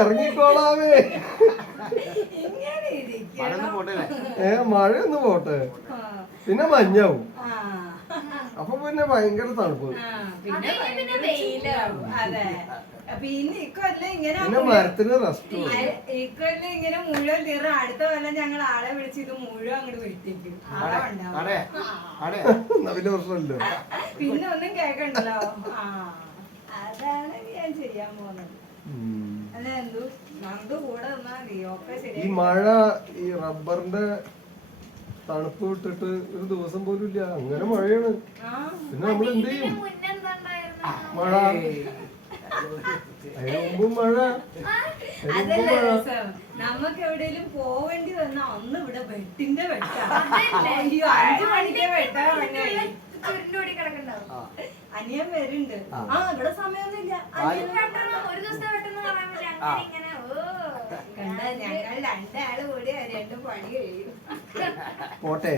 ഇറങ്ങിക്കോളാവേ. മഴയൊന്ന് പോട്ടെ, പിന്നെ മഞ്ഞാവും. അപ്പൊ പിന്നെ ഭയങ്കര തണുപ്പ്. പിന്നെ ഇക്കൊല്ലം ഇങ്ങനെ മരത്തിന് റെസ്റ്റ്. ഇക്കൊല്ലം ഇങ്ങനെ മുഴുവൻ തീർന്ന അടുത്ത കൊല്ലം ഞങ്ങൾ ആളെ വിളിച്ച് ഇത് മുഴുവൻ അങ്ങോട്ട് വെട്ടിക്കും. വലിയ പ്രശ്നമല്ലോ. പിന്നെ ഒന്നും കേക്കണ്ടല്ലോ. അതാണ് ഞാൻ ചെയ്യാൻ പോകുന്നത്. അല്ല എന്തു നന്ദു കൂടെ നിന്നാ മതി, ഒക്കെ ശരി. ഈ മഴ ഈ റബ്ബറിന്റെ തണുപ്പ് വിട്ടിട്ട് ഒരു ദിവസം പോലും ഇല്ല, അങ്ങനെ മഴയാണ്. പിന്നെ നമ്മൾ എന്ത് ചെയ്യും? മഴ അതിന് മുമ്പും മഴ. അതല്ലേ രസം. നമുക്ക് എവിടെയെങ്കിലും പോവേണ്ടി വന്നാ അന്ന് ഇവിടെ വെട്ടിന്റെ വെട്ടാ. 5 മണിക്ക് വെട്ടാ. അനിയൻ വരുന്നുണ്ട്. ഇവിടെ സമയമൊന്നുമില്ല. ഞങ്ങൾ 2 ആള് കൂടി 2 പണി കഴിയും. പോട്ടെ.